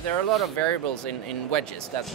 So there are a lot of variables in wedges that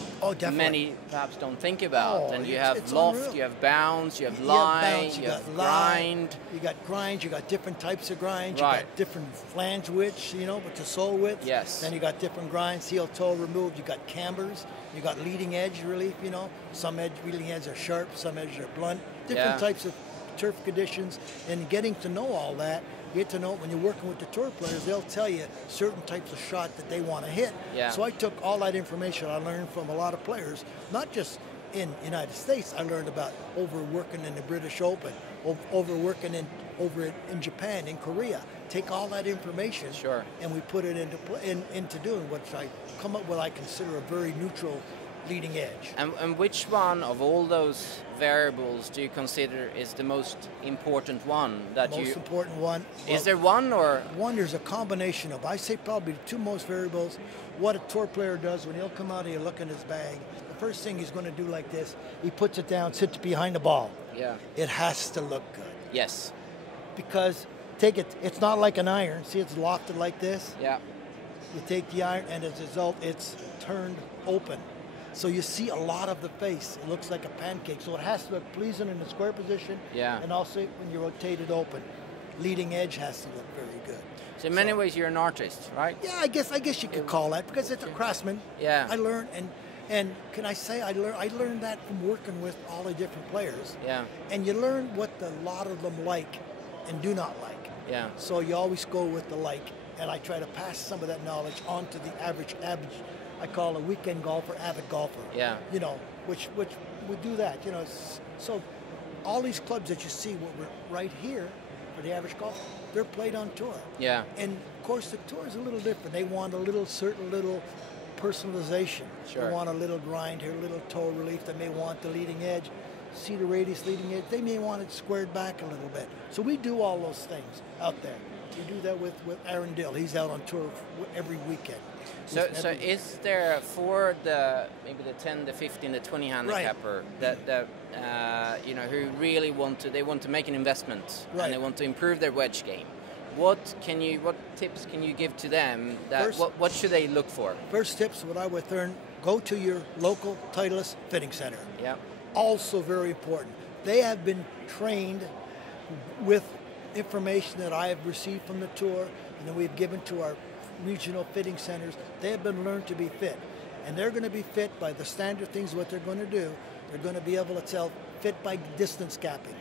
many perhaps don't think about. And you have loft, unreal. You have bounce, you have lie, you have grind. You got grinds, you got different types of grinds, you got different flange widths, you know, with the sole width. Yes. Then you got different grinds, heel toe removed, you got cambers, you got leading edge relief, you know. Some leading edges are sharp, some edges are blunt. Different types of turf conditions, and getting to know all that, you get to know when you're working with the tour players, they'll tell you certain types of shot that they want to hit. Yeah. So I took all that information I learned from a lot of players, not just in the United States. I learned about overworking in the British Open, overworking over in Japan, in Korea. Take all that information, and we put it into doing what I come up with. I consider a very neutral leading edge. And which one of all those variables do you consider is the most important one? Most important one. Is there one or? One, there's a combination of, I say probably the two most variables. What a tour player does when he'll come out here, look in his bag, the first thing he's going to do like this, he puts it down, sits behind the ball. Yeah. It has to look good. Yes. Because it's not like an iron. See, it's lofted like this. Yeah. You take the iron, and as a result, it's turned open. So you see a lot of the face. It looks like a pancake. So it has to look pleasing in the square position. Yeah. And also when you rotate it open. Leading edge has to look very good. So in many ways you're an artist, right? Yeah, I guess you could call that, because it's a craftsman. Yeah. I learned, and can I say I learned that from working with all the different players. Yeah. And you learn what a lot of them like and do not like. Yeah. So you always go with the like, and I try to pass some of that knowledge on to the average. I call a weekend golfer, avid golfer. Yeah. You know, which would do that. You know, so all these clubs that you see right here for the average golfer, they're played on tour. Yeah. And of course the tour is a little different. They want a certain little personalization. Sure. They want a little grind here, a little toe relief. They may want the leading edge. See the radius leading edge. They may want it squared back a little bit. So we do all those things out there. We do that with Aaron Dill. He's out on tour every weekend. So is there for maybe the 10, the 15, the 20 handicapper that you know, who really want to make an investment and they want to improve their wedge game? What tips can you give to them? What should they look for? First tips, what I would learn: go to your local Titleist fitting center. Yeah. Also very important. They have been trained with information that I have received from the tour and that we've given to our regional fitting centers. They have been learned to be fit, and they're going to be fit by the standard things. What they're going to do, they're going to be able to tell fit by distance gapping,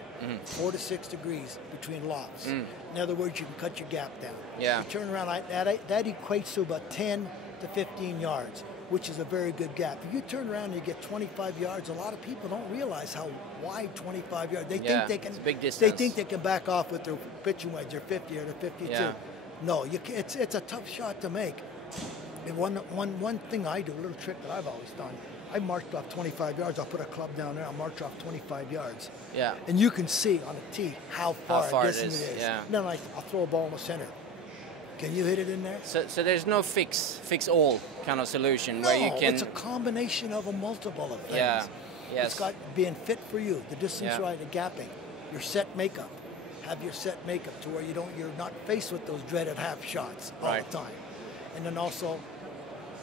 4 to 6 degrees between lofts. In other words, you can cut your gap down. Yeah. You turn around, that equates to about 10 to 15 yards, which is a very good gap. If you turn around and you get 25 yards, a lot of people don't realize how wide 25 yards. They think they can. It's a big distance. They think they can back off with their pitching wedge, their 50 or their 52. Yeah. No, it's a tough shot to make. And one thing I do, a little trick that I've always done, I marked off 25 yards. I'll put a club down there. I'll march off 25 yards. Yeah. And you can see on the tee how far distance it is. Yeah. And then I'll throw a ball in the center. Can you hit it in there? So there's no fix all kind of solution where you can. It's a combination of a multiple of things. Yeah. Yes. It's got being fit for you, the distance right, the gapping, your set makeup. Have your set makeup to where you're not faced with those dreaded half shots all the time. And then also,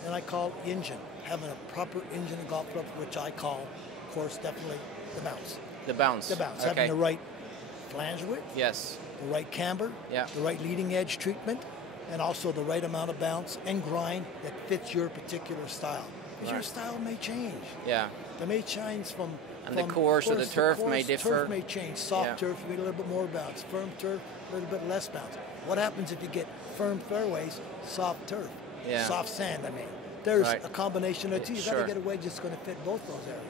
and I call engine, having a proper engine in golf clubs, which I call, of course, definitely the bounce. The bounce. The bounce. Okay. Having the right flange width. Yes. The right camber. Yeah. The right leading edge treatment. And also the right amount of bounce and grind that fits your particular style. Because your style may change. Yeah. It may change from the course or the turf may differ. Turf may change. Soft turf, you get a little bit more bounce. Firm turf, a little bit less bounce. What happens if you get firm fairways, soft turf, soft sand? I mean, there's a combination of two. You got to get a wedge that's going to fit both those areas.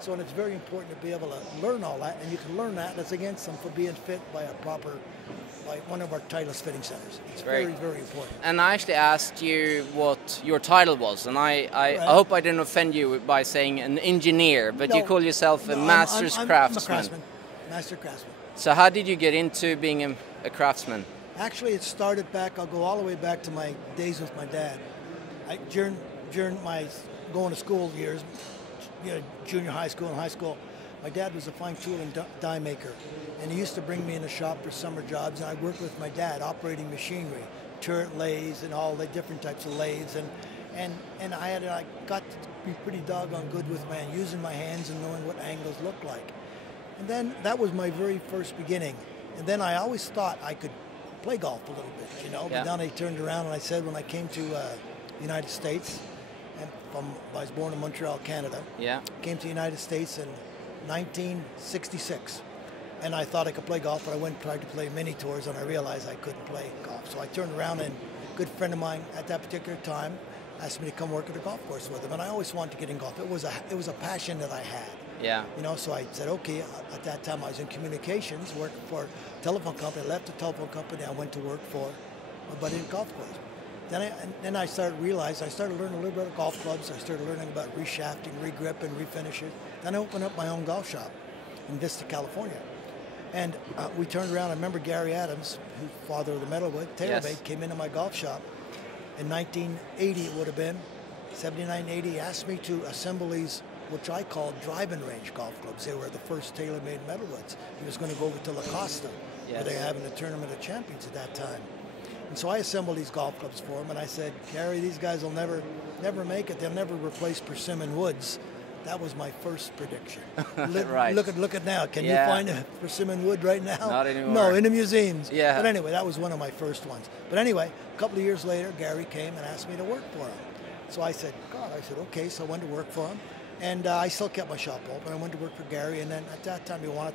So, and it's very important to be able to learn all that, and you can learn that. That's again something for being fit by one of our Titleist fitting centers. It's very, very important. And I actually asked you what your title was, and I hope I didn't offend you by saying an engineer, but you call yourself a Master Craftsman. I'm a craftsman, Master Craftsman. So how did you get into being a craftsman? Actually, it started back, I'll go all the way back to my days with my dad. During my going to school years, junior high school and high school, my dad was a fine tool and die maker, and he used to bring me in the shop for summer jobs, and I worked with my dad operating machinery, turret lathes and all the different types of lathes, and And I got to be pretty doggone good with using my hands and knowing what angles look like. And then that was my very first beginning. And then I always thought I could play golf a little bit, you know. But then I turned around and I said, when I came to the United States, and I was born in Montreal, Canada. Yeah. Came to the United States in 1966. And I thought I could play golf, but I went and tried to play mini tours, and I realized I couldn't play golf. So I turned around, and a good friend of mine at that particular time asked me to come work at a golf course with him. And I always wanted to get in golf. It was a passion that I had. Yeah. You know, so I said, okay. At that time, I was in communications, working for a telephone company. I left the telephone company. I went to work for a buddy at a golf course. Then I started realizing, I started learning a little bit of golf clubs. I started learning about reshafting, regripping, refinishers. Then I opened up my own golf shop in Vista, California. And we turned around. I remember Gary Adams, who's father of the metalwood, TaylorMade, came into my golf shop in 1980. It would have been 79, 80. He asked me to assemble these, which I called driving range golf clubs. They were the first TaylorMade metalwoods. He was going to go over to La Costa, where they were having a tournament of champions at that time. And so I assembled these golf clubs for him, and I said, Gary, these guys will never make it. They'll never replace persimmon woods. That was my first prediction. Right. Look at now. Can you find a persimmon wood right now? Not anymore. No, in the museums. Yeah. But anyway, that was one of my first ones. But anyway, a couple of years later, Gary came and asked me to work for him. So I said, okay. So I went to work for him. And I still kept my shop open. I went to work for Gary. And then at that time, he wanted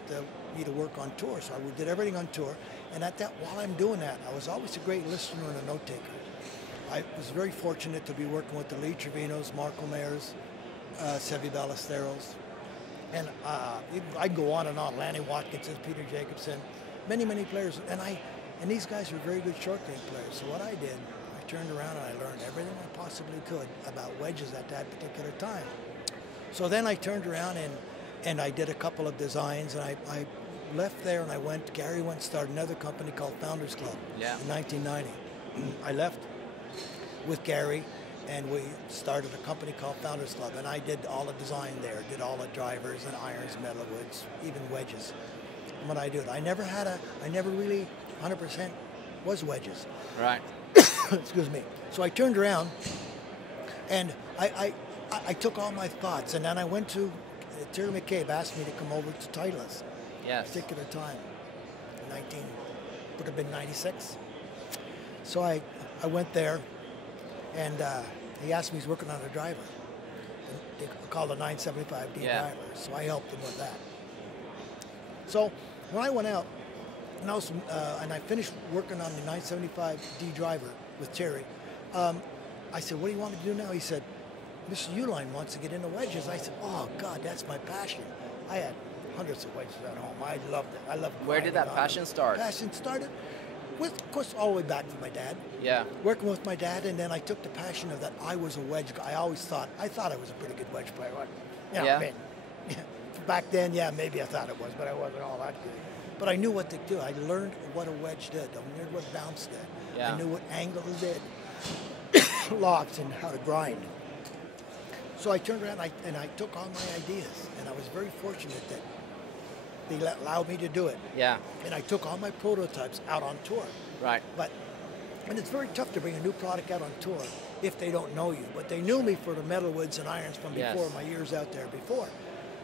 me to work on tour. So I did everything on tour. And while I'm doing that, I was always a great listener and a note taker. I was very fortunate to be working with the Lee Trevinos, Mark O'Meara's, Seve Ballesteros, and I can go on and on. Lanny Watkinson, Peter Jacobson, many players, and these guys were very good short game players. So what I did, I turned around and I learned everything I possibly could about wedges at that particular time. So then I turned around and I did a couple of designs, and I left there and Gary went and started another company called Founders Club in 1990. I left with Gary, and we started a company called Founders Club, and I did all the design there, did all the drivers and irons, metalwoods, even wedges. And what I did, I never really 100% was wedges. Right. Excuse me. So I turned around, and I took all my thoughts, and then I went to, Terry McCabe asked me to come over to Titleist. Yes. At a particular time, would have been 96. So I went there, and he asked me, he's working on a driver. They called a 975D driver, so I helped him with that. So when I went out, and I finished working on the 975D driver with Terry, I said, what do you want me to do now? He said, Mr. Uline wants to get into wedges. I said, oh, God, that's my passion. I had hundreds of wedges at home. I loved it. I loved it. Where did that passion start? Passion started with, of course, all the way back with my dad. Yeah. Working with my dad, and then I took the passion of that. I was a wedge guy. I thought I was a pretty good wedge player. You know, I mean, back then, maybe I thought it was, but I wasn't all that good. But I knew what to do. I learned what a wedge did. I learned what bounce did. Yeah. I knew what angles did, lofts, and how to grind. So I turned around and I took all my ideas, and I was very fortunate that they allowed me to do it. Yeah. And I took all my prototypes out on tour. Right. And it's very tough to bring a new product out on tour if they don't know you. But they knew me for the metalwoods and irons from before, my years out there before.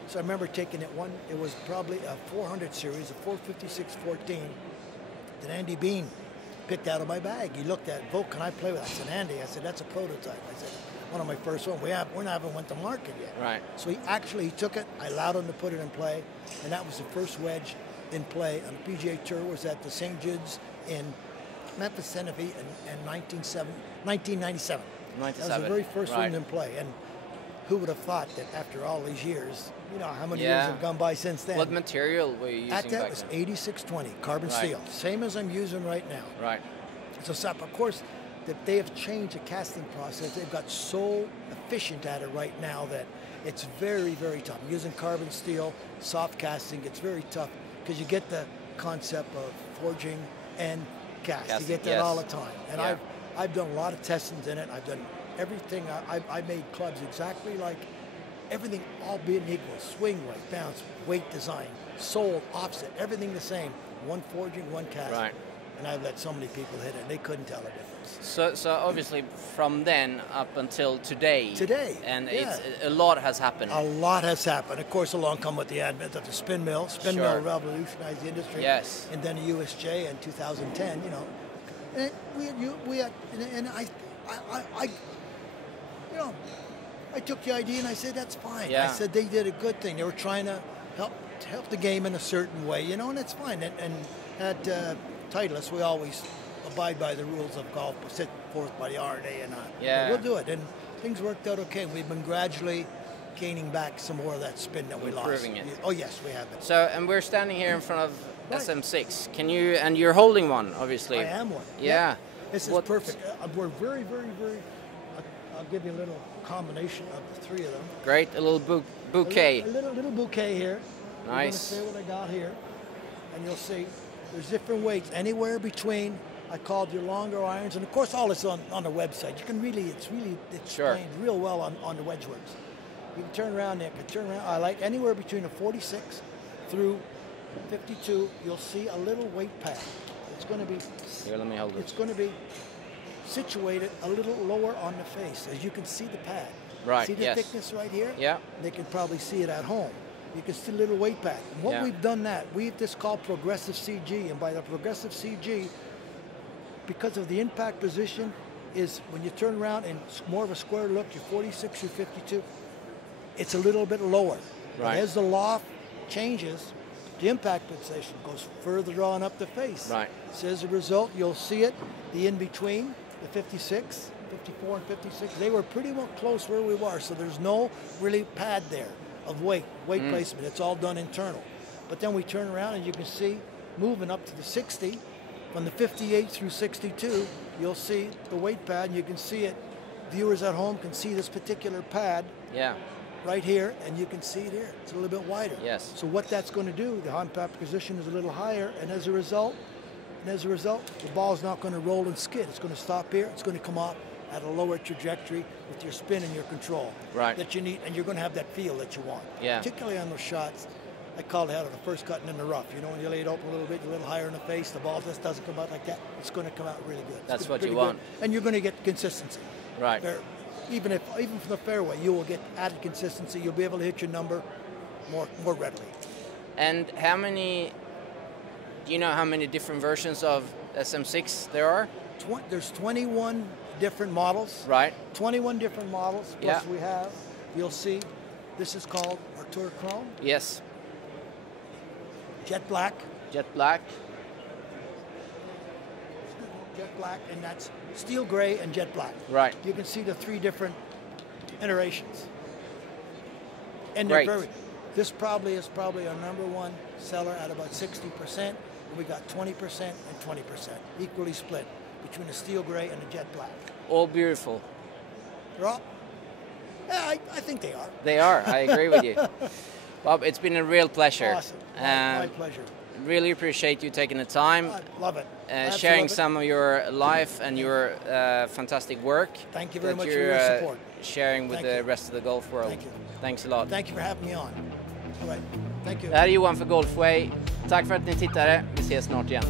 So I remember taking it was probably a 400 series, a 456-14, that Andy Bean picked out of my bag. He looked at, Voke, can I play with that? I said, Andy, that's a prototype. I said, one of my first ones. We're not even went to market yet. Right. So he took it. I allowed him to put it in play, and that was the first wedge in play on the PGA Tour. Was at the St. Jude's in Memphis, Tennessee in 1997. That was the very first one in play. And who would have thought that after all these years, you know how many years have gone by since then? What material were you using back then? That was 8620 carbon steel, same as I'm using right now. Right. So of course, that they have changed the casting process. They've got so efficient at it right now that it's very, very tough. Using carbon steel, soft casting, it's very tough because you get the concept of forging and cast. You get that all the time. And I've done a lot of testings in it. I've done everything. I made clubs exactly like everything, all being equal. Swing weight, bounce, weight design, sole, offset, everything the same. One forging, one casting. Right. And I've let so many people hit it, and they couldn't tell the difference. So obviously from then up until today. And yeah. A lot has happened. A lot has happened. Of course, along come with the advent of the spin mill. Spin mill revolutionized the industry. Yes. And then the USJ in 2010. You know, and I took the idea and I said that's fine. Yeah. I said they did a good thing. They were trying to help the game in a certain way. You know, and it's fine. And at Titleist, we always abide by the rules of golf, set forth by the R&A, and we'll do it. And things worked out okay. We've been gradually gaining back some more of that spin that we lost. Improving it. Oh yes, we have it. So, and we're standing here in front of SM6. Can you? And you're holding one, obviously. I am one. Yeah. This is perfect. We're very, very, very. I'll give you a little combination of the three of them. Great, a little bouquet. A little bouquet here. Nice. I'm going to say what I got here, and you'll see there's different weights anywhere between. I called your longer irons, and of course all this on the website. You can it's explained real well on the WedgeWorks. You can turn around there, I like anywhere between a 46 through 52. You'll see a little weight pad. It's going to be. Here, let me hold it. It's going to be situated a little lower on the face, as you can see the pad. Right. See the thickness right here? Yeah. They can probably see it at home. You can see a little weight pad. And what we've done this called progressive CG, and by the progressive CG, because of the impact position, is when you turn around and more of a square look, you're 46 or 52, it's a little bit lower. Right. But as the loft changes, the impact position goes further on up the face. Right. So as a result, you'll see it, the in-between, the 56, 54 and 56, they were pretty well close where we were, so there's no really pad there of weight placement. It's all done internal. But then we turn around and you can see moving up to the 60, from the 58 through 62, you'll see the weight pad, and you can see it. Viewers at home can see this particular pad right here, and you can see it here. It's a little bit wider. Yes. So what that's going to do, the impact position is a little higher, and as a result, the ball's not going to roll and skid. It's going to stop here. It's going to come off at a lower trajectory with your spin and your control that you need, and you're going to have that feel that you want. Yeah. Particularly on those shots, I call it out of the first cutting in the rough. You know, when you lay it open a little bit, a little higher in the face, the ball just doesn't come out like that. It's going to come out really good. That's what you want. And you're going to get consistency. Right. Even from the fairway, you will get added consistency. You'll be able to hit your number more readily. And do you know how many different versions of SM6 there are? There's 21 different models. Right. 21 different models. Plus you'll see, this is called our Tour Chrome. Yes. Jet black. Jet black. Jet black, and that's steel gray and jet black. Right. You can see the three different iterations. And Great. This probably is our #1 seller at about 60%. And we got 20% and 20%, equally split between the steel gray and the jet black. All beautiful. They're all, I think they are. They are. I agree with you. Bob, it's been a real pleasure. Awesome. My pleasure. Really appreciate you taking the time. I love it. Sharing some of your life and your fantastic work. Thank you very much for your support. Sharing with the rest of the golf world. Thank you. Thanks a lot. Thank you for having me on. All right. Thank you. Det här är Johan för Golfway. Tack för att ni tittade. Vi ses snart igen.